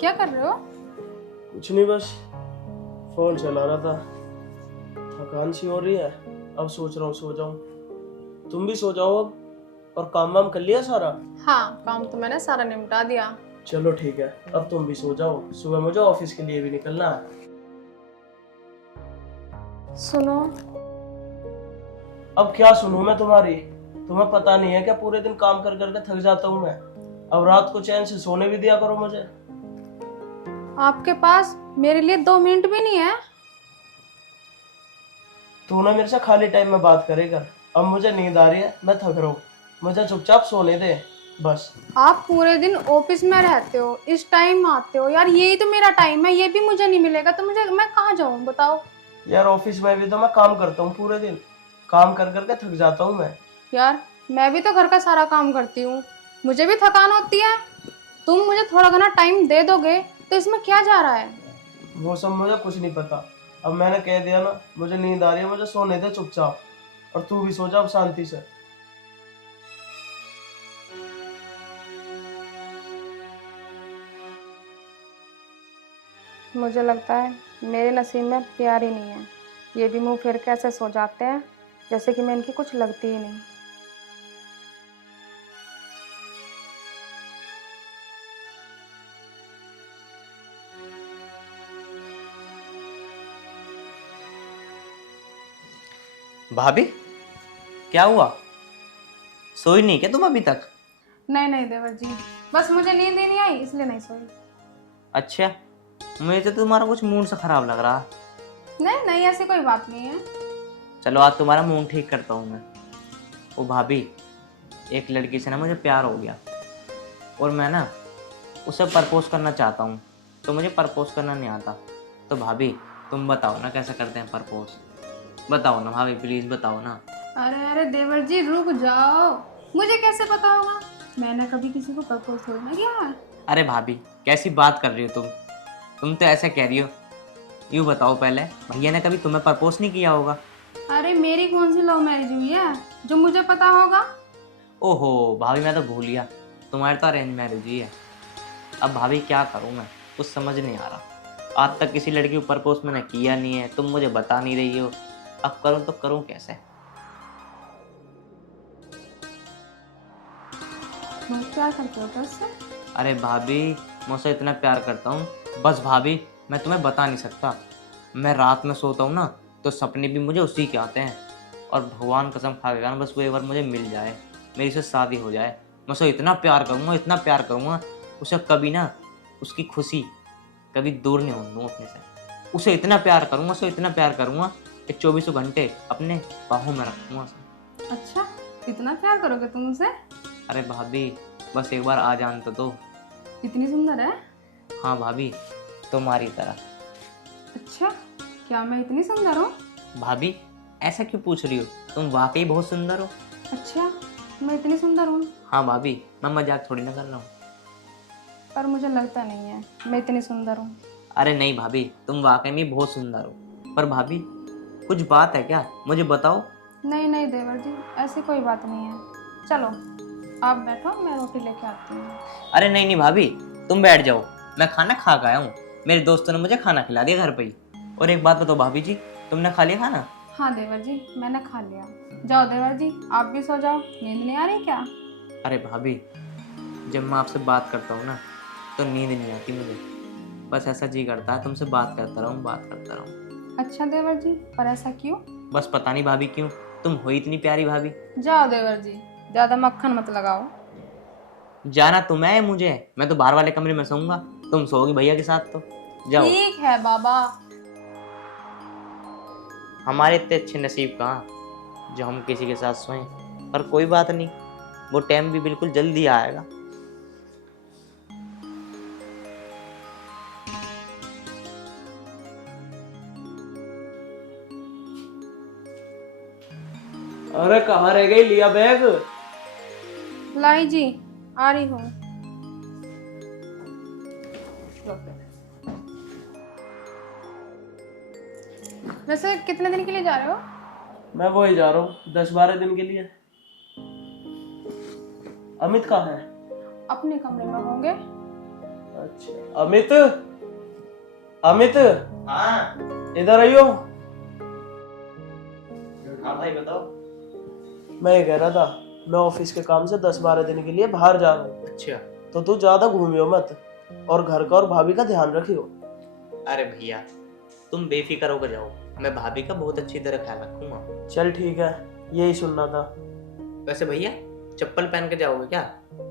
क्या कर रहे हो? कुछ नहीं, बस फोन चला रहा था। थकान सी हो रही है, अब सोच रहा हूँ सो जाऊं। तुम भी सो जाओ अब। और काम वाम कर लिया सारा? हाँ, काम तो मैंने सारा निपटा दिया। चलो ठीक है, अब तुम भी सो जाओ, सुबह मुझे ऑफिस के लिए भी निकलना है। सुनो, अब क्या सुनूं मैं तुम्हारी? तुम्हें पता नहीं है क्या, पूरे दिन काम कर करके थक जाता हूँ मैं। अब रात को चैन से सोने भी दिया करो मुझे। आपके पास मेरे लिए 2 मिनट भी नहीं है? तू ना मेरे से खाली टाइम में बात करेगा। अब मुझे नींद आ रही है, मैं थक रहा हूँ, मुझे चुपचाप सोने दे बस। आप पूरे दिन ऑफिस में रहते हो, इस टाइम आते हो यार, यही तो मेरा टाइम है, ये भी मुझे नहीं मिलेगा तो मैं कहाँ जाऊँ बताओ? यार ऑफिस में भी तो मैं काम करता हूँ पूरे दिन, काम कर करके थक जाता हूँ मैं। यार मैं भी तो घर का सारा काम करती हूँ, मुझे भी थकान होती है। तुम मुझे थोड़ा घना टाइम दे दोगे तो इसमें क्या जा रहा है? वो सब मुझे कुछ नहीं पता। अब मैंने कह दिया ना, मुझे नींद आ रही है, मुझे सोने दे चुपचाप। और तू भी सो जा अब शांति से। मुझे लगता है मेरे नसीब में प्यार ही नहीं है। ये भी मुंह फेर के ऐसे सो जाते हैं जैसे कि मैं इनकी कुछ लगती ही नहीं। भाभी, क्या हुआ? सोई नहीं क्या तुम अभी तक? नहीं नहीं देवर जी, बस मुझे नींद ही नहीं आई इसलिए नहीं सोई। अच्छा, मुझे तो तुम्हारा कुछ मूड सा खराब लग रहा। नहीं नहीं, ऐसी कोई बात नहीं है। चलो आज तुम्हारा मूड ठीक करता हूँ मैं। ओ भाभी, एक लड़की से ना मुझे प्यार हो गया और मैं ना उसे प्रपोज करना चाहता हूँ, तो मुझे प्रपोज करना नहीं आता। तो भाभी तुम बताओ ना कैसे करते हैं प्रपोज। बताओ ना भाभी, प्लीज बताओ ना। अरे अरे देवर जी रुक जाओ, मुझे कैसे पता होगा? मैंने कभी किसी को प्रपोज थोड़ी ना किया है। अरे भाभी, कैसी बात कर रही हो तुम तो ऐसे कह रही हो। यूँ बताओ, पहले भैया ने कभी तुम्हें प्रपोज नहीं किया होगा? अरे मेरी कौन सी लव मैरिज हुई है जो मुझे पता होगा? ओहो भाभी, मैं तो भूल गया, तुम्हारे तो अरेंज मैरिज ही है। अब भाभी क्या करूं मैं, कुछ समझ नहीं आ रहा। आज तक किसी लड़की को प्रपोज मैंने किया नहीं है, तुम मुझे बता नहीं रही हो। अब करूं तो करूं कैसे? बहुत प्यार करते हो तो उससे? अरे भाभी, मैं उससे इतना प्यार करता हूँ, बस भाभी मैं तुम्हें बता नहीं सकता। मैं रात में सोता हूँ ना, तो सपने भी मुझे उसी के आते हैं। और भगवान कसम खा के ना, बस वो एक बार मुझे मिल जाए, मेरी से शादी हो जाए। मैं उसे इतना प्यार करूँगा, इतना प्यार करूँगा, उसे कभी ना उसकी खुशी कभी दूर नहीं होने दूँ अपने से। उसे इतना प्यार करूँगा, उसे इतना प्यार करूँगा कि 24 घंटे अपने बाहों में रखूँगा उसे। अच्छा, इतना प्यार करोगे तुम उनसे? अरे भाभी, बस एक बार आ जान तो दो। इतनी सुंदर है? हाँ भाभी, तुम्हारी तरह। अच्छा, क्या मैं इतनी सुंदर हूँ? भाभी ऐसा क्यों पूछ रही हो, तुम वाकई बहुत सुंदर हो। अच्छा, मैं इतनी सुंदर हूँ? हाँ भाभी, मैं मजाक थोड़ी ना कर रहा हूँ। पर मुझे लगता नहीं है मैं इतनी सुंदर हूँ। अरे नहीं भाभी, तुम वाकई में बहुत सुंदर हो। पर भाभी, कुछ बात है क्या, मुझे बताओ। नहीं नहीं देवर जी, ऐसी कोई बात नहीं है। चलो आप बैठो, मैं रोटी लेके आती हूँ। अरे नहीं नहीं भाभी, तुम बैठ जाओ, मैं खाना खा के आया हूँ। मेरे दोस्तों ने मुझे खाना खिला दिया घर पे ही। और एक बात बताओ भाभी जी, तुमने खा लिया खाना? हाँ देवर जी, मैंने खा लिया। जाओ देवर जी, आप भी सो जाओ, नींद नहीं आ रही क्या? अरे भाभी, जब मैं आपसे बात करता हूँ ना, तो नींद नहीं आती मुझे। बस ऐसा जी करता है तुमसे बात करता रहूँ, बात करता रहूँ। अच्छा देवर जी, पर ऐसा क्यों? बस पता नहीं भाभी क्यों, तुम हो इतनी प्यारी भाभी। जाओ देवर जी, ज्यादा मक्खन मत लगाओ। जाना तुम्हें है मुझे, मैं तो बाहर वाले कमरे में सोऊंगा, तुम सोओगी भैया के साथ। तो जाओ। ठीक है बाबा। हमारे इतने अच्छे नसीब कहाँ जो हम किसी के साथ सोएं। पर कोई बात नहीं, वो टाइम भी बिल्कुल जल्दी आएगा। अरे कहाँ रह गई, लिया बैग? लाई जी, आ रही हूँ। वैसे कितने दिन के लिए जा रहे हो? मैं वही जा रहा हूँ 10-12 दिन के लिए। अमित कहाँ है? अपने कमरे में होंगे। अच्छा अमित, अमित हाँ इधर आइयो। हाँ भाई बताओ। मैं ये कह रहा था, मैं ऑफिस के काम से 10-12 दिन के लिए बाहर जा रहा हूँ, अच्छा। तो तू ज्यादा घूमियो मत और घर का और भाभी का ध्यान रखियो। अरे भैया तुम बेफिक्र होकर जाओ, मैं भाभी का बहुत अच्छी तरह ख्याल रखूंगा। चल ठीक है, यही सुनना था। वैसे भैया चप्पल पहन के जाओगे क्या?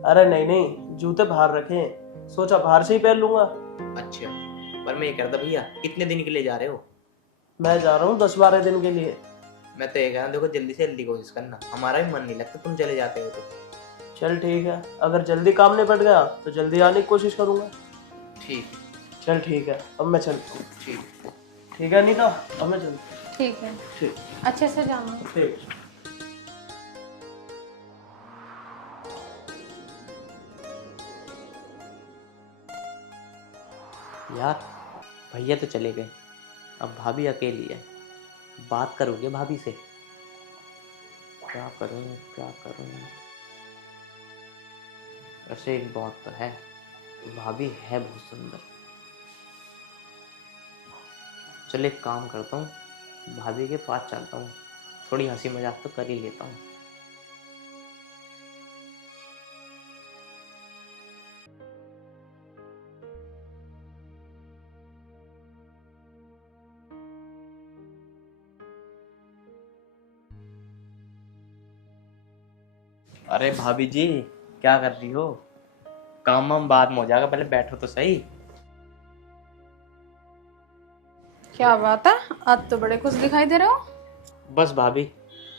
अरे नहीं नहीं, जूते बाहर रखे, सोचा बाहर से ही पहन लूंगा। अच्छा, पर मैं ये कह रहा था भैया कितने दिन के लिए जा रहे हो? मैं जा रहा हूँ 10-12 दिन के लिए। मैं तो ये कह रहा हूँ, देखो जल्दी से जल्दी कोशिश करना, हमारा भी मन नहीं लगता तुम चले जाते हो तो। चल ठीक है, अगर जल्दी काम निपट गया तो जल्दी आने की कोशिश करूंगा। ठीक। चल ठीक है, अब मैं चलता हूँ। ठीक। ठीक है नीता, अब मैं चलता हूँ। ठीक है, ठीक अच्छे से जाना। ठीक। यार भैया तो चले गए, अब भाभी अकेली है, बात करोगे भाभी से? क्या करूं क्या करूं? वैसे एक बात तो है, भाभी है बहुत सुंदर। चल एक काम करता हूँ, भाभी के पास चलता हूँ, थोड़ी हंसी मजाक तो कर ही लेता हूँ। अरे भाभी जी क्या कर रही हो? काम वाम बाद में हो जाएगा, पहले बैठो तो सही। क्या बात है, आज तो बड़े खुश दिखाई दे रहे हो। बस भाभी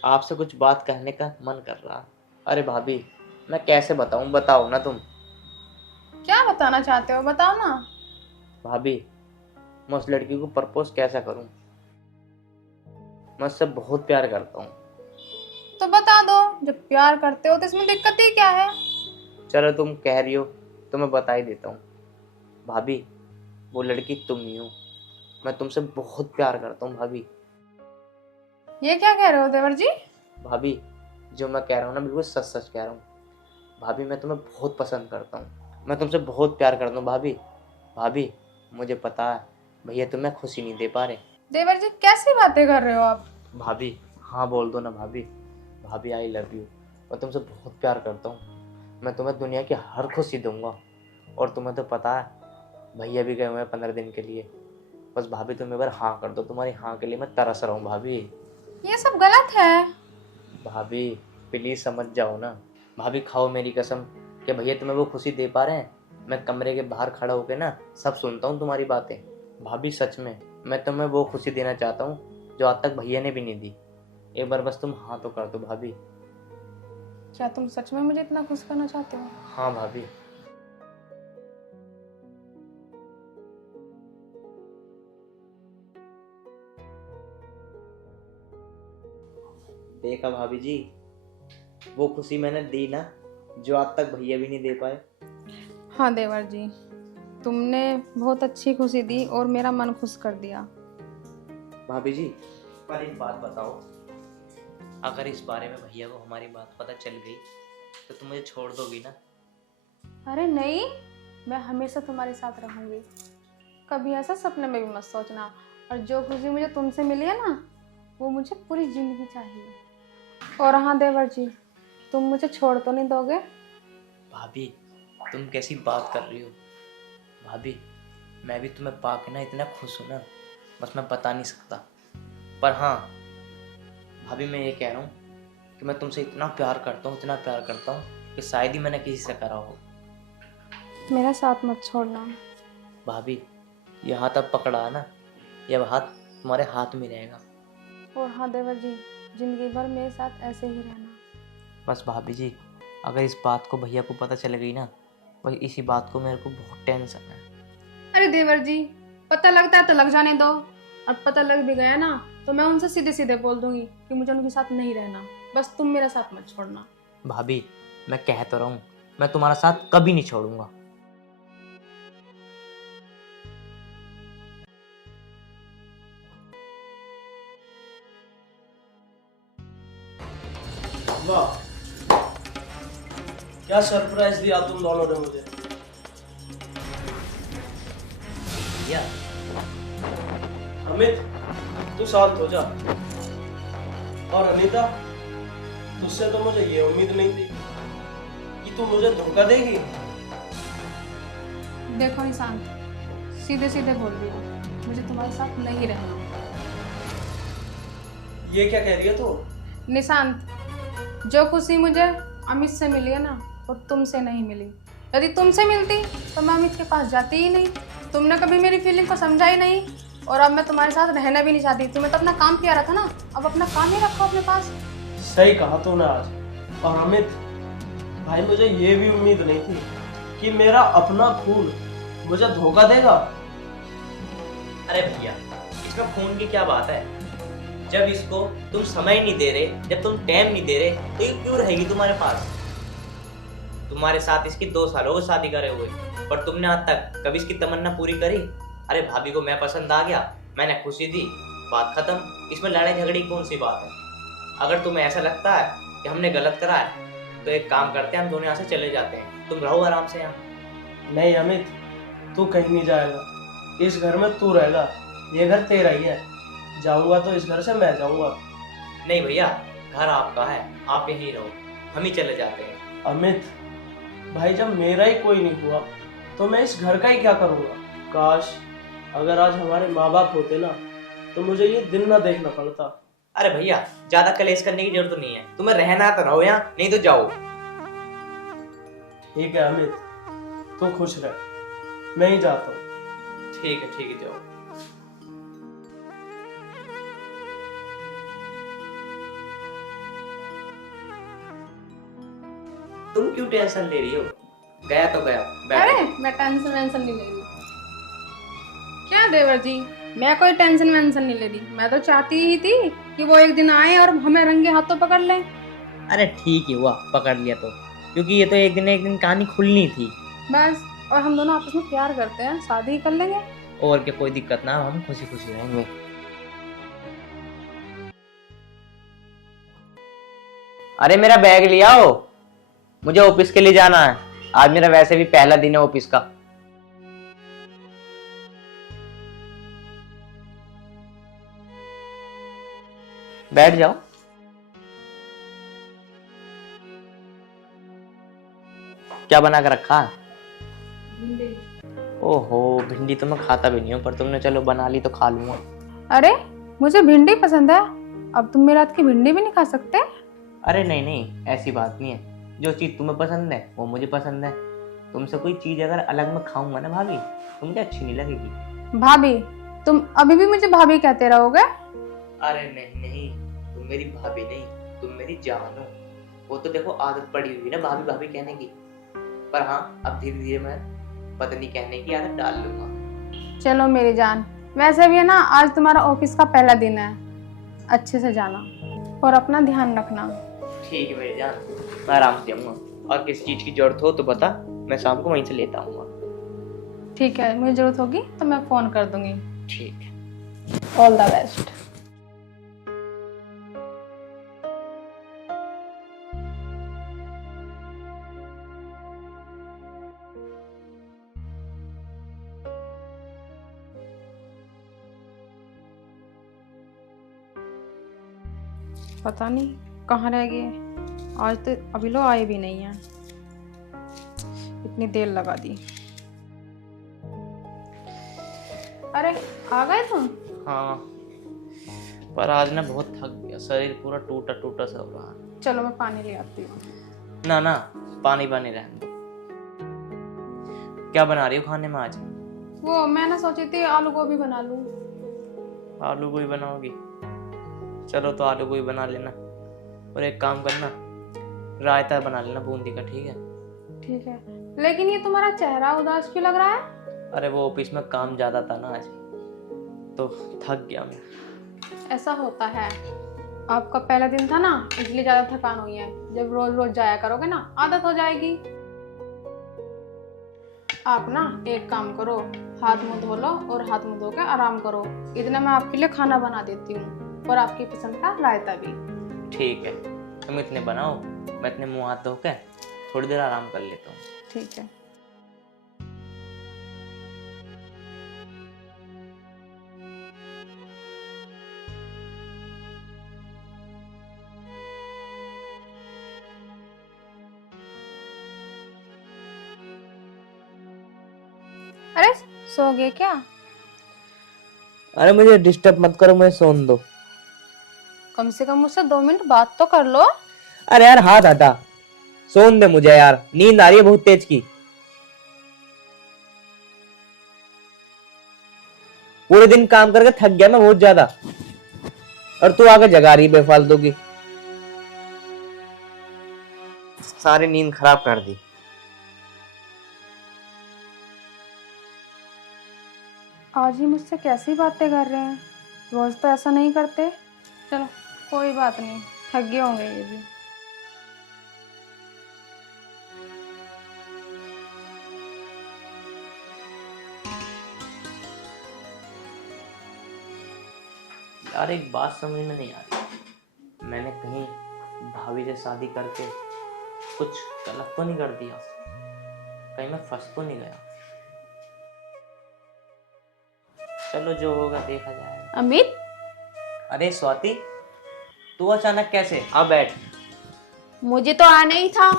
आपसे कुछ बात कहने का मन कर रहा। अरे भाभी मैं कैसे बताऊं, बताओ ना तुम। क्या बताना चाहते हो, बताओ ना। भाभी मैं उस लड़की को प्रपोज कैसा करूं? मैं उससे बहुत प्यार करता हूँ। तो बता दो, जब प्यार करते हो तो इसमें दिक्कत ही क्या है। चलो तुम कह रही हो तो मैं बता ही देता हूँ। भाभी वो लड़की तुम ही हो, मैं तुमसे बहुत प्यार करता हूँ भाभी। ये क्या कह रहे हो देवर जी? भाभी जो मैं कह रहा हूँ ना बिल्कुल सच सच कह रहा हूँ। भाभी मैं तुम्हें बहुत पसंद करता हूँ, मैं तुमसे बहुत प्यार करता हूँ भाभी। भाभी मुझे पता है भैया तुम्हें खुशी नहीं दे पा रहे। देवर जी कैसी बातें कर रहे हो आप? भाभी हाँ बोल दो ना भाभी। भाभी आई लव यू, मैं तुमसे बहुत प्यार करता हूँ, मैं तुम्हें दुनिया की हर खुशी दूंगा। और तुम्हें तो पता है भैया भी गए हुए हैं 15 दिन के लिए। बस भाभी तुम एक बार हाँ कर दो, तुम्हारी हाँ के लिए मैं तरस रहा हूँ भाभी। ये सब गलत है। भाभी प्लीज समझ जाओ ना। भाभी खाओ मेरी कसम कि भैया तुम्हें वो खुशी दे पा रहे हैं। मैं कमरे के बाहर खड़ा होकर ना सब सुनता हूँ तुम्हारी बातें। भाभी सच में मैं तुम्हें वो खुशी देना चाहता हूँ जो आज तक भैया ने भी नहीं दी। एक बार बस तुम हाँ तो कर दो भाभी। क्या तुम सच में मुझे इतना खुश करना चाहते हो? हाँ भाभी। देखा भाभी जी, वो खुशी मैंने दी ना जो आज तक भैया भी नहीं दे पाए। हाँ देवर जी, तुमने बहुत अच्छी खुशी दी और मेरा मन खुश कर दिया। भाभी जी पर एक बात बताओ, अगर इस बारे में भैया को हमारी बात पता चल गई तो तुम मुझे छोड़ दोगी ना? अरे नहीं, मैं हमेशा तुम्हारे साथ रहूंगी, कभी ऐसा सपने में भी मत सोचना। और जो खुशी मुझे तुमसे मिली है ना, वो मुझे पूरी जिंदगी चाहिए। और हाँ देवर जी, तुम मुझे छोड़ तो नहीं दोगे? भाभी तुम कैसी बात कर रही हो? भाभी मैं भी तुम्हें पाके ना इतना खुश हूँ ना, बस मैं बता नहीं सकता। पर हाँ भाभी मैं ये कह रहा हूँ कि मैं तुमसे इतना प्यार करता हूँ, इतना प्यार करता हूँ कि शायद ही मैंने किसी से करा हो। मेरा साथ मत छोड़ना। भाभी ये हाथ अब पकड़ा है ना, ये हाथ तुम्हारे हाथ में रहेगा। और हाँ देवर जी, जिंदगी भर मेरे साथ ऐसे ही रहना। बस भाभी जी अगर इस बात को भैया को पता चल गई ना, बस इसी बात को मेरे को बहुत टेंशन है। अरे देवर जी, पता लगता है तो लग जाने दो। अब पता लग भी गया ना तो मैं उनसे सीधे सीधे बोल दूंगी कि मुझे उनके साथ नहीं रहना। बस तुम मेरा साथ मत छोड़ना। भाभी मैं कह तो रहा हूँ, मैं तुम्हारा साथ कभी नहीं छोड़ूंगा। वाह, क्या सरप्राइज दिया तुम दोनों ने मुझे। भैया। अमित, तू शांत हो जा। और अनीता, तुझसे तो मुझे ये उम्मीद नहीं थी कि तू मुझे धोखा देगी। देखो निशांत, सीधे सीधे बोल रही हूँ, मुझे तुम्हारे साथ नहीं रहना। ये क्या कह रही है तू? निशांत, जो खुशी मुझे अमित से मिली है ना, वो तुमसे नहीं मिली। यदि तुमसे मिलती तो मैं अमित के पास जाती ही नहीं। तुमने कभी मेरी फीलिंग को समझा ही नहीं, और अब मैं तुम्हारे साथ रहना भी नहीं चाहती। तुम्हें तो अपना काम किया रहा था ना, अब अपना काम ही रखो अपने पास। सही कहा तूने आज। और अमित भाई, मुझे ये भी उम्मीद नहीं थी कि मेरा अपना खून मुझे धोखा देगा। अरे भैया, इसमें खून की क्या बात है? जब इसको तुम समय नहीं दे रहे, जब तुम टाइम नहीं दे रहे, तो ये क्यों रहेगी तुम्हारे पास? तुम्हारे साथ इसकी 2 साल हो गए शादी करे हुए, पर तुमने आज तक कभी इसकी तमन्ना पूरी करी? अरे भाभी को मैं पसंद आ गया, मैंने खुशी दी, बात खत्म। इसमें लड़ाई झगड़ी कौन सी बात है? अगर तुम्हें ऐसा लगता है कि हमने गलत करा है, तो एक काम करते हैं, हम दोनों यहाँ से चले जाते हैं। तुम रहो आराम से यहाँ। नहीं अमित, तू कहीं नहीं जाएगा। इस घर में तू रहेगा, ये घर तेरा ही है। जाऊंगा तो इस घर से मैं जाऊंगा। नहीं भैया, घर आपका है, आप यहीं रहो, हम ही चले जाते हैं। अमित भाई, जब मेरा ही कोई नहीं हुआ तो मैं इस घर का ही क्या करूंगा? काश अगर आज हमारे माँ बाप होते ना, तो मुझे ये दिन ना देखना पड़ता। अरे भैया, ज्यादा कलेश करने की जरूरत नहीं है। तुम्हें रहना है तो रहो यहाँ, नहीं तो जाओ। ठीक है अमित, तू खुश रह, मैं ही जाता हूँ। ठीक है, जाओ। तुम क्यों टेंशन ले रही हो? गया तो गया, अरे बैठो। मैं टेंशन वेंशन नहीं ले रही। क्या देवर जी, मैं कोई टेंशन वेंशन नहीं ले रही। मैं तो चाहती ही थी कि वो एक दिन आए और हमें रंगे हाथों पकड़ लें। अरे ठीक ही हुआ पकड़ लिया तो, क्योंकि ये तो एक दिन कहानी खुलनी थी। बस, और हम दोनों आपस में प्यार करते हैं, शादी ही कर लेंगे। और क्या, कोई दिक्कत ना, हम खुशी खुशी रहेंगे। अरे मेरा बैग ले आओ, मुझे ऑफिस के लिए जाना है। आज मेरा वैसे भी पहला दिन है ऑफिस का। बैठ जाओ। क्या बना कर रखा है? ओहो, भिंडी तो मैं खाता भी नहीं हूँ, पर तुमने चलो बना ली तो खा लूंगा। अरे मुझे भिंडी पसंद है, अब तुम मेरे हाथ की भिंडी भी नहीं खा सकते? अरे नहीं, ऐसी बात नहीं है। जो चीज तुम्हें पसंद है वो मुझे पसंद है। तुमसे कोई चीज अगर अलग मैं खाऊंगा ना भाभी, तो मुझे अच्छी नहीं लगेगी। भाभी? तुम अभी भी मुझे भाभी कहते रहोगे? अरे नहीं, तुम मेरी भाभी नहीं, तुम मेरी जान हो। वो तो देखो आदत पड़ी हुई है ना भाभी भाभी कहने की, पर हाँ, अब धीरे धीरे मैं पत्नी कहने की आदत डाल लूंगा। चलो मेरी जान, वैसे भी है ना, आज तुम्हारा ऑफिस का पहला दिन है, अच्छे से जाना और अपना ध्यान रखना। ठीक है मेरी जान, मैं आराम से जाऊंगा, और किसी चीज की जरूरत हो तो बता, मैं शाम को वहीं से लेता हूँ। ठीक है, मुझे जरूरत होगी तो मैं फोन कर दूंगी। ठीक है। All the best. पता नहीं कहाँ रह गए, आज तो अभी लोग आए भी नहीं हैं, इतनी देर लगा दी। अरे आ गए तुम? हाँ, पर आज ना बहुत थक गया, शरीर पूरा टूटा टूटा सा हो रहा है। चलो मैं पानी ले आती हूँ। ना, पानी रहने दो। क्या बना रही हो खाने में आज? वो मैं ना सोची थी आलू गोभी बना लूँ। आलू गोभी बनाओगी? चलो तो आलू गोभी बना लेना, और एक काम करना, रायता बना लेना बूंदी का, ठीक है? ठीक है, लेकिन ये तुम्हारा चेहरा उदास क्यों लग रहा है? अरे वो ऑफिस में काम ज्यादा था ना आज, तो थक गया मैं। ऐसा होता है, आपका पहला दिन था ना, इसलिए ज्यादा थकान हुई है। जब रोज रोज जाया करोगे ना, आदत हो जाएगी। आप ना एक काम करो, हाथ मुंह धो लो और हाथ मुंह धो के आराम करो। इतना मैं आपके लिए खाना बना देती हूँ, और आपकी पसंद का रायता भी। ठीक है, तुम इतने बनाओ, मैं इतने मुंह हाथ धो के थोड़ी देर आराम कर लेता हूँ। ठीक है। अरे सो गए क्या? अरे मुझे डिस्टर्ब मत करो, मुझे सोने दो। कम से कम मुझसे 2 मिनट बात तो कर लो। अरे यार हाथ हटा, सोने दे मुझे यार, नींद आ रही है बहुत तेज की। पूरे दिन काम करके थक गया मैं बहुत ज्यादा, और तू आके जगा रही बेफालतू की, सारी नींद खराब कर दी। आज ही मुझसे कैसी बातें कर रहे हैं, रोज तो ऐसा नहीं करते। चलो कोई बात नहीं, थक गए होंगे ये भी। यार एक बात समझ में नहीं आ रही, मैंने कहीं भाभी से शादी करके कुछ गलत तो नहीं कर दिया, कहीं मैं फंस तो नहीं गया। चलो जो होगा देखा जाएगा। अमित, अरे स्वाति, तू अचानक कैसे? आ बैठ। मुझे तो आना ही था,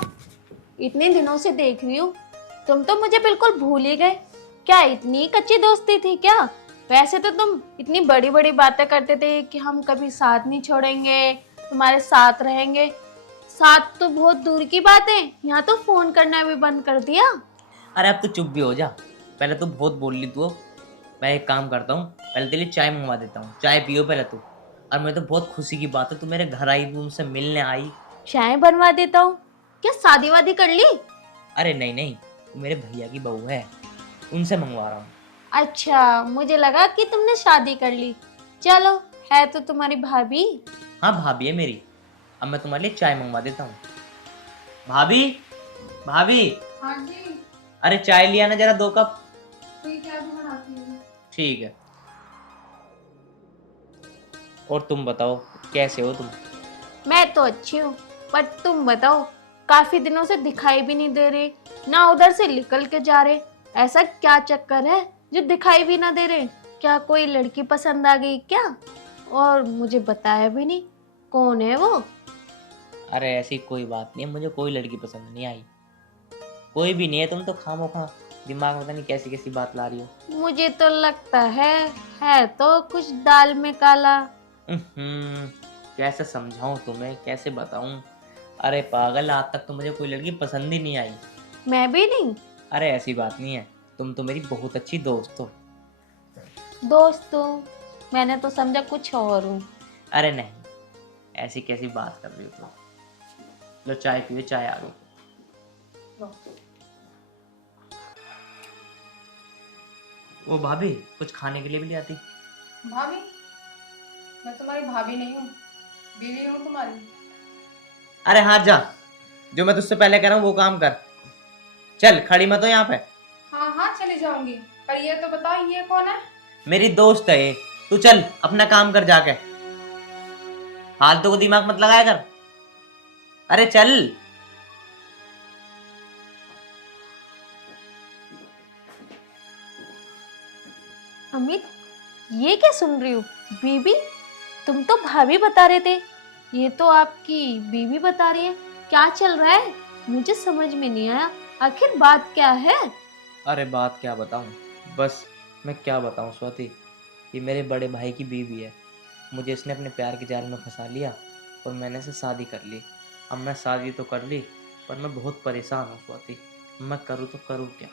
इतने दिनों से देख रही हूँ। तुम तो मुझे बिल्कुल भूल ही गए। क्या इतनी कच्ची दोस्ती थी क्या? वैसे तो तुम इतनी बड़ी बड़ी बातें करते थे कि हम कभी साथ नहीं छोड़ेंगे, तुम्हारे साथ रहेंगे। साथ तो बहुत दूर की बात है, यहाँ तो फोन करना भी बंद कर दिया। अरे अब तो चुप भी हो जा, पहले तो बहुत बोल ली तू। मैं एक काम करता हूँ, पहले तेरे लिए चाय मंगवा देता हूँ, चाय पियो पहले तू। और मैं तो बहुत खुशी की बात है, तू मेरे घर आई, तू मुझसे मिलने आई। चाय बनवा देता हूँ? क्या शादी वादी कर ली? अरे नहीं नहीं, तू मेरे भैया की बहू है, उनसे मंगवा रहा हूँ। अच्छा, मुझे लगा कि तुमने शादी कर ली। चलो, है तो तुम्हारी भाभी। हाँ भाभी है मेरी। अब मैं तुम्हारे लिए चाय मंगवा देता हूँ। भाभी, भाभी, हाँ जी, अरे चाय लिया ना जरा 2 कप। ठीक है, अभी बनाती हूँ। ठीक है। और तुम बताओ कैसे हो तुम? मैं तो अच्छी हूँ, पर तुम बताओ, काफी दिनों से दिखाई भी नहीं दे रहे, ना उधर से निकल के जा रहे। ऐसा क्या चक्कर है जो दिखाई भी ना दे रहे? क्या कोई लड़की पसंद आ गई क्या? और मुझे बताया भी नहीं, कौन है वो? अरे ऐसी कोई बात नहीं है, मुझे कोई लड़की पसंद नहीं आई, कोई भी नहीं है। तुम तो खामोखा दिमाग में पता नहीं कैसी कैसी बात ला रही हो। मुझे तो लगता है तो कुछ दाल में काला। कैसे समझाऊं तुम्हें, कैसे बताऊं? अरे पागल, आज तक तो मुझे कोई लड़की पसंद ही नहीं आई। मैं भी नहीं। अरे ऐसी बात नहीं है, तुम तो मेरी बहुत अच्छी दोस्त हो। दोस्तों, मैंने तो समझा कुछ और हूँ। अरे नहीं, ऐसी कैसी बात कर रही हो तुम? लो चाय पियो, चाय आ गई। वो भाभी कुछ खाने के लिए भी ले आती। भाभी? मैं तुम्हारी भाभी नहीं हूँ, बीवी हूँ तुम्हारी। अरे हाँ जा, जो मैं तुझसे पहले कह रहा हूँ वो काम कर। चल खड़ी मत हो यहाँ पे। हाँ हाँ चली जाऊंगी, पर ये तो बताओ ये कौन है? मेरी दोस्त है ये, तू चल अपना काम कर जाके, फालतू को दिमाग मत लगाया कर। अरे चल। अमित, ये क्या सुन रही हूँ? बीबी? तुम तो भाभी बता रहे थे, ये तो आपकी बीबी बता रही है। क्या चल रहा है? मुझे समझ में नहीं आया, आखिर बात क्या है? अरे बात क्या बताऊं, बस मैं क्या बताऊं स्वाति, ये मेरे बड़े भाई की बीवी है। मुझे इसने अपने प्यार के जाल में फंसा लिया और मैंने इसे शादी कर ली। अब मैं शादी तो कर ली, पर मैं बहुत परेशान हूँ स्वाति, मैं करूँ तो करूँ क्या?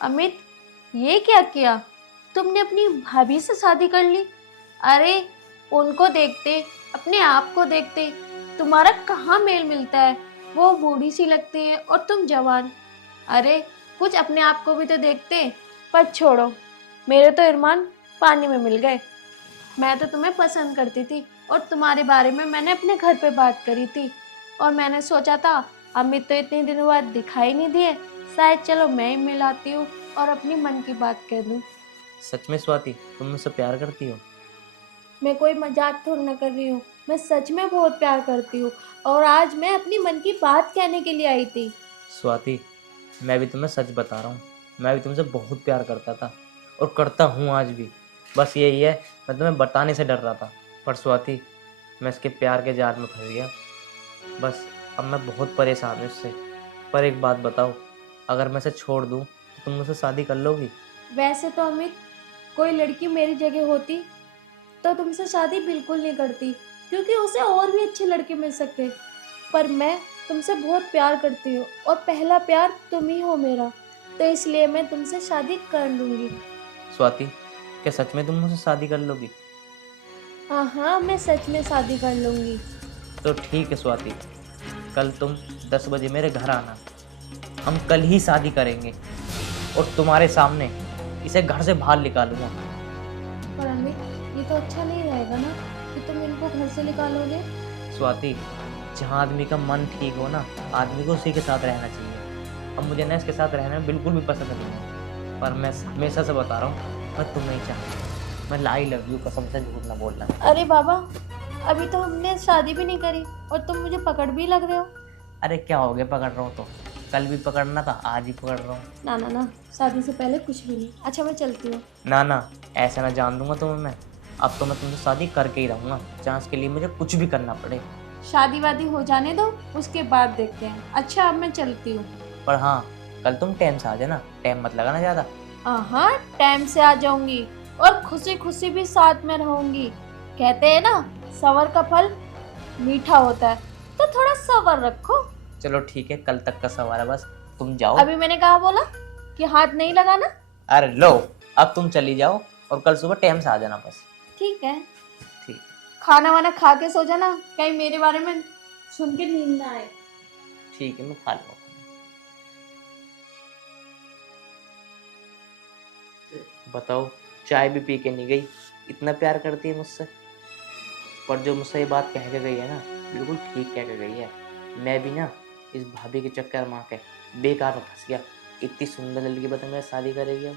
अमित, ये क्या किया? तुमने अपनी भाभी से शादी कर ली? अरे, उनको देखते, अपने आप को देखते, तुम्हारा कहाँ मेल मिलता है? वो बूढ़ी सी लगती है और तुम जवान। अरे, कुछ अपने आप को भी तो देखते। पर छोड़ो, मेरे तो इरमान पानी में मिल गए। मैं तो तुम्हें पसंद करती थी और तुम्हारे बारे में मैंने अपने घर पे बात करी थी, और मैंने सोचा था अमित तो इतने दिनों बाद दिखाई नहीं दिए, शायद चलो मैं ही मिलाती हूँ और अपनी मन की बात कह दूँ। सच में स्वाति, तुम मुझसे प्यार करती हो? मैं कोई मजाक थोड़ी ना कर रही हूँ, मैं सच में बहुत प्यार करती हूँ, और आज मैं अपनी मन की बात कहने के लिए आई थी। स्वाति, मैं भी तुम्हें सच बता रहा हूँ, मैं भी तुमसे बहुत प्यार करता था और करता हूँ आज भी। बस यही है, मैं तुम्हें बताने से डर रहा था, पर स्वाति मैं इसके प्यार के जाल में फंस गया। बस अब मैं बहुत परेशान हूँ इससे। पर एक बात बताओ, अगर मैं इसे छोड़ दूँ तो तुम मुझसे शादी कर लोगी? वैसे तो अमित, कोई लड़की मेरी जगह होती तो तुमसे शादी बिल्कुल नहीं करती, क्योंकि उसे और भी अच्छे लड़के मिल सकते। पर मैं तुमसे बहुत प्यार करती हूँ और पहला प्यार तुम ही हो मेरा, तो इसलिए मैं तुमसे शादी कर लूँगी। स्वाति, क्या सच में तुम मुझसे शादी कर लोगी? हाँ हाँ, मैं सच में शादी कर लूँगी। तो ठीक है स्वाति, कल तुम 10 बजे मेरे घर आना। हम कल ही शादी करेंगे और तुम्हारे सामने इसे घर से बाहर निकालूंगा। पर अमित, ये तो अच्छा नहीं रहेगा ना कि तुम इनको घर से निकालोगे। स्वाति, जहाँ आदमी का मन ठीक हो ना, आदमी को उसी के साथ रहना चाहिए। अब मुझे ना इसके साथ रहना बिल्कुल भी पसंद नहीं है, पर मैं हमेशा से बता रहा हूँ, मैं तुम्हें ही चाहता। मैं आई लव यू कसम से झूठ ना बोलना। अरे बाबा, अभी तो हमने शादी भी नहीं करी और तुम मुझे पकड़ भी लग रहे हो। अरे क्या हो गया, पकड़ रहा हूँ तो? कल भी पकड़ना था, आज ही पकड़ रहा हूँ। ना ना ना, शादी से पहले कुछ भी नहीं। अच्छा मैं चलती हूँ। ना ना, ऐसा ना जान दूंगा तुम्हें मैं। अब तो मैं तुमसे शादी करके ही रहूँगा, चांस के लिए मुझे कुछ भी करना पड़े। शादी वादी हो जाने दो, उसके बाद देखते हैं। अच्छा अब मैं चलती हूँ। पर हाँ, कल तुम टाइम से आ जाना, टाइम मत लगाना ज़्यादा। हाँ, टाइम से आ जाऊंगी और खुशी खुशी भी साथ में रहूंगी। कहते हैं ना, सबर का फल मीठा होता है, तो थोड़ा सबर रखो। चलो ठीक है, कल तक का सवाल है, बस तुम जाओ। अभी मैंने कहा बोला कि हाथ नहीं लगाना। अरे लो, अब तुम चली जाओ और कल सुबह टाइम से आ जाना बस। ठीक है। ठीक। खाना वाना खा के सो जाना, कहीं मेरे बारे में सुन के नींद ना आए। ठीक है, मैं खा लूँगा। बताओ, चाय भी पी के नहीं गई, इतना प्यार करती है मुझसे। पर जो मुझसे ये बात कह के गई है ना, बिल्कुल ठीक कह के गई है। मैं भी ना इस भाभी के चक्कर मार के बेकार में फंस गया। इतनी सुंदर लड़की बता मेरे शादी करेगी अब।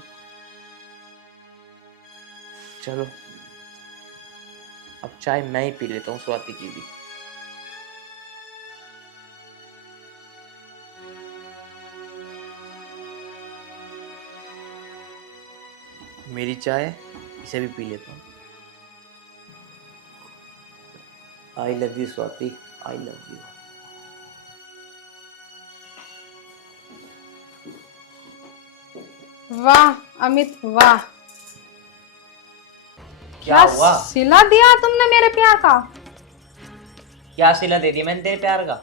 चलो अब चाय मैं ही पी लेता हूँ, स्वाति की भी। मेरी चाय, इसे भी पी लेता हूँ। I love you Swati, I love you. वाह अमित वाह, क्या हुआ? सिला दिया तुमने मेरे प्यार का। क्या सिला दे दिया मैंने तेरे प्यार का?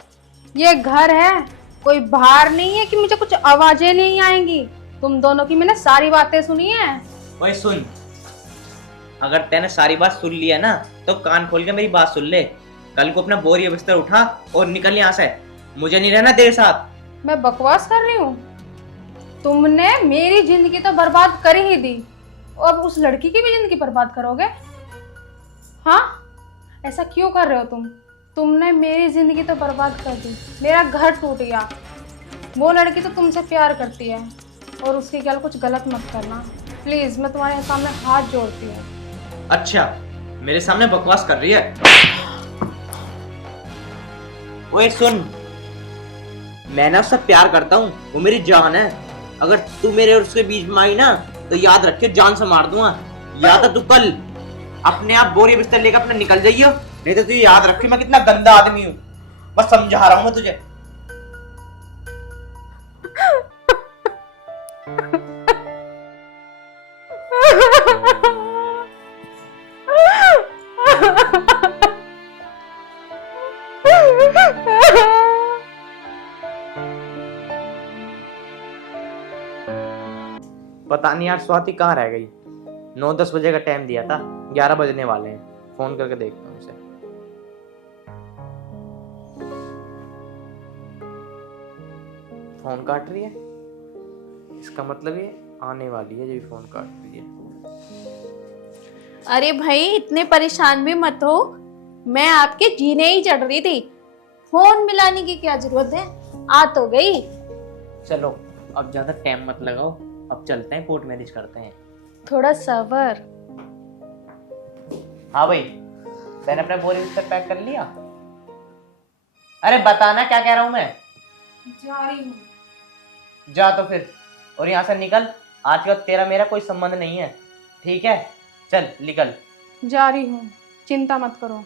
ये घर है, कोई बाहर नहीं है कि मुझे कुछ आवाजें नहीं आएंगी। तुम दोनों की मैंने सारी बातें सुनी है। ओए सुन, अगर तैने सारी बात सुन लिया ना, तो कान खोल के मेरी बात सुन ले। कल को अपना बोरी बिस्तर उठा और निकल यहाँ से। मुझे नहीं रहना तेरे साथ। मैं बकवास कर रही हूँ? तुमने मेरी जिंदगी तो बर्बाद कर ही दी, अब उस लड़की की भी जिंदगी बर्बाद करोगे? हाँ, ऐसा क्यों कर रहे हो तुम? तुमने मेरी जिंदगी तो बर्बाद कर दी, मेरा घर टूट गया। वो लड़की तो तुमसे प्यार करती है और उसके ख्याल कुछ गलत मत करना प्लीज, मैं तुम्हारे सामने हाथ जोड़ती हूँ। अच्छा, मेरे सामने बकवास कर रही है? ओए सुन, मैं ना उससे प्यार करता हूँ, वो मेरी जान है। अगर तू मेरे और उसके बीच में आई ना, तो याद रखियो जान से मार दूंगा। या तो तू कल अपने आप बोरी बिस्तर लेकर अपने निकल जाइयो, नहीं तो तू याद रखियो मैं कितना गंदा आदमी हूँ। बस समझा रहा हूँ मैं तुझे। पता नहीं यार स्वाति कहाँ रह गई। 9-10 बजे का टाइम दिया था, 11 बजने वाले हैं। फोन करके देखता हूँ उसे। फोन काट रही है, इसका मतलब ये आने वाली है जो भी फोन काट रही है। अरे भाई, इतने परेशान भी मत हो, मैं आपके जीने ही चढ़ रही थी। फोन मिलाने की क्या जरूरत है, आ तो गई। चलो अब ज्यादा टाइम मत लगाओ, अब चलते हैं, कोर्ट मैरिज करते हैं। थोड़ा सबर। हाँ भाई, मैंने अपना बोरी बिस्तर पैक कर लिया। अरे बताना क्या कह रहा हूँ मैं। जा रही हूँ। जा तो फिर, और यहाँ से निकल। आज के बाद तेरा मेरा कोई संबंध नहीं है, ठीक है? चल निकल। जा रही हूँ, चिंता मत करो।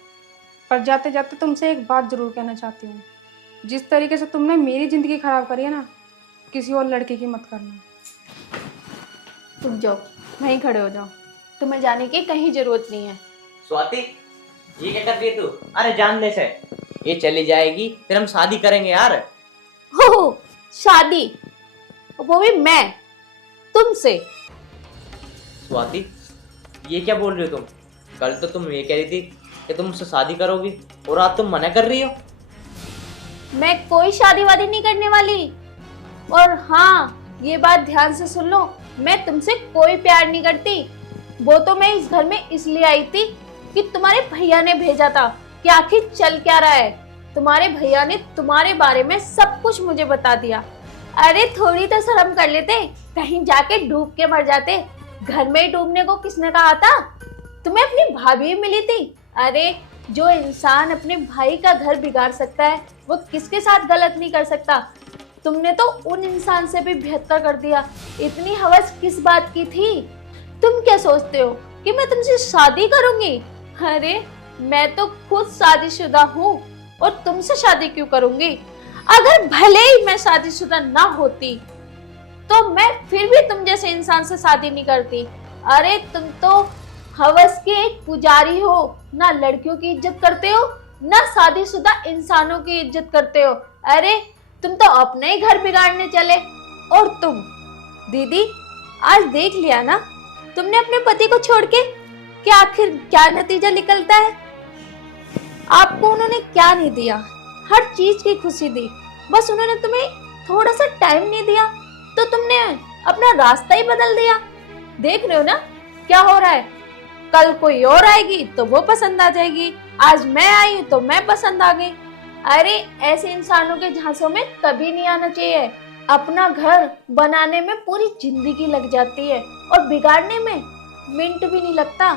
पर जाते जाते तुमसे एक बात जरूर कहना चाहती हूँ, जिस तरीके से तुमने मेरी जिंदगी खराब करी है ना, किसी और लड़के की मत करना। रुक जाओ, वहीं खड़े हो जाओ, तुम्हें जाने की कहीं जरूरत नहीं है। स्वाति, ये क्या कर रही है तू? अरे जान दे से, ये चली जाएगी फिर हम शादी करेंगे यार। हो शादी, वो भी मैं तुमसे। स्वाति, ये क्या बोल रही हो तुम? कल तो तुम ये कह रही थी कि तुम मुझसे शादी करोगी और आज तुम मना कर रही हो। मैं कोई शादी वादी नहीं करने वाली। और हाँ, ये बात ध्यान से सुन लो, मैं तुमसे कोई प्यार नहीं करती। वो तो मैं इस घर में इसलिए आई थी कि तुम्हारे भैया ने भेजा था कि आखिर चल क्या रहा है। तुम्हारे भैया ने तुम्हारे बारे में सब कुछ मुझे बता दिया। अरे थोड़ी तो शर्म कर लेते, कहीं जाके डूब के मर जाते। घर में ही डूबने को किसने कहा था? तुम्हें अपनी भाभी मिली थी। अरे जो इंसान अपने भाई का घर बिगाड़ सकता है वो किसके साथ गलत नहीं कर सकता। तुमने तो उन इंसान से भी बेहतर कर दिया। इतनी हवस किस बात की थी? तुम क्या सोचते हो कि मैं तुमसे शादी करूंगी? अरे मैं तो खुद शादीशुदा हूँ और तुमसे शादी क्यों करूंगी? अगर भले ही मैं शादीशुदा ना होती तो मैं फिर भी तुम जैसे इंसान से शादी नहीं करती। अरे तुम तो हवस के एक पुजारी हो, ना लड़कियों की इज्जत करते हो ना शादीशुदा इंसानों की इज्जत करते हो। अरे तुम तो अपने ही घर बिगाड़ने चले। और तुम दीदी, आज देख लिया ना तुमने अपने पति को छोड़ के कि आखिर क्या नतीजा निकलता है। आपको उन्होंने क्या नहीं दिया, हर चीज की खुशी दी, बस उन्होंने तुम्हें थोड़ा सा टाइम नहीं दिया तो तुमने अपना रास्ता ही बदल दिया। देख रहे हो ना क्या हो रहा है? कल कोई और आएगी तो वो पसंद आ जाएगी, आज मैं आई हूं तो मैं पसंद आ गई। अरे ऐसे इंसानों के झांसों में कभी नहीं आना चाहिए। अपना घर बनाने में पूरी जिंदगी लग जाती है और बिगाड़ने में मिनट भी नहीं लगता।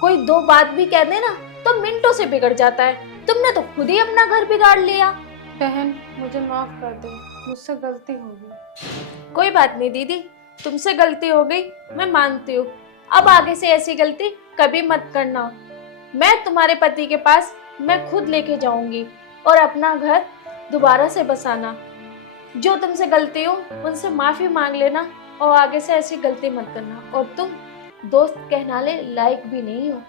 कोई दो बात भी कह दे ना तो मिनटों से बिगड़ जाता है। तुमने तो खुद ही अपना घर बिगाड़ लिया। बहन मुझे माफ कर दो, मुझसे गलती हो गई। कोई बात नहीं दीदी, तुमसे गलती हो गई मैं मानती हूँ। अब आगे से ऐसी गलती कभी मत करना। मैं तुम्हारे पति के पास मैं खुद लेके जाऊंगी और अपना घर दोबारा से बसाना। जो तुमसे गलती हो उनसे माफी मांग लेना और आगे से ऐसी गलती मत करना। और तुम दोस्त कहलाने लायक भी नहीं हो।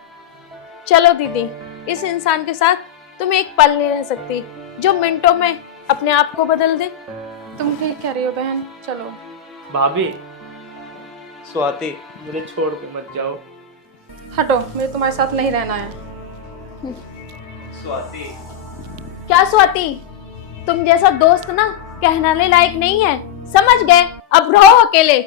चलो दीदी, इस इंसान के साथ तुम एक पल नहीं रह सकती जो मिनटों में अपने आप को बदल दे। तुम ठीक कह रही हो बहन, चलो। भाभी, स्वाति, मुझे छोड़ के मत जाओ। हटो, मुझे तुम्हारे साथ नहीं रहना है। स्वाति, क्या स्वाति? तुम जैसा दोस्त ना कहलाने लायक नहीं है, समझ गए? अब रहो अकेले।